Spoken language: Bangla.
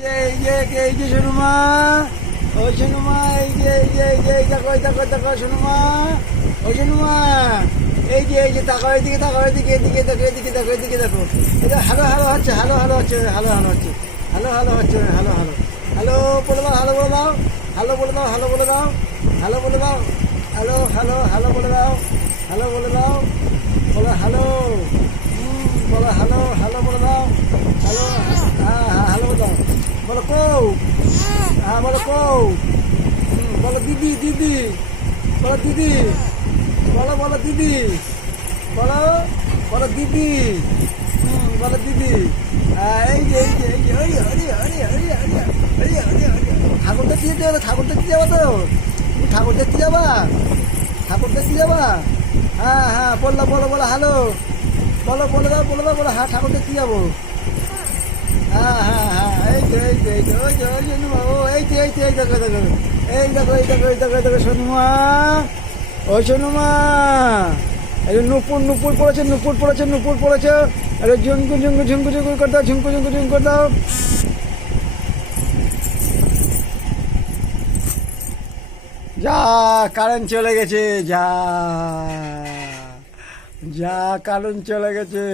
এই যে সোনুমা, ওই সোনুমা, এই যে দেখো সোনুমা, ওই সোনুমা, এই যে তাকাও, এদিকে তাকাও, এদিকে এটা হ্যালো হচ্ছে, হ্যালো হচ্ছে, হ্যালো বলে দাও, হ্যালো বলে দাও, হ্যালো বলে দাও, হ্যালো বলে দাও, হ্যালো বলে দাও, হ্যালো বলে দাও, হ্যালো বলে দাও, বলো হ্যালো, বলো হ্যালো বলে দাও, হ্যালো, হ্যাঁ হ্যালো বলে দাও, বলো কৌ, হ্যাঁ বলো কৌ, বলো দিদি, বলো দিদি, বলো দিদি, বলো দিদি, বলো দিদি, এই যে ঠাকুর দেখতে যেতে হবে, ঠাকুর দেখতে যাবো তো, তুমি ঠাকুর দেখতে যাবা, হ্যাঁ বলো হ্যালো, বলে দাও হ্যাঁ ঠাকুর দেখতে যাবো, হ্যাঁ এই দেখো সোনুমা, ওই সোনুমা, এই নুপুর পড়েছে, আরে ঝুমকু করে দাও, ঝুমকু করে দাও। যা কারেন্ট চলে গেছে, যা কারেন্ট চলে গেছে।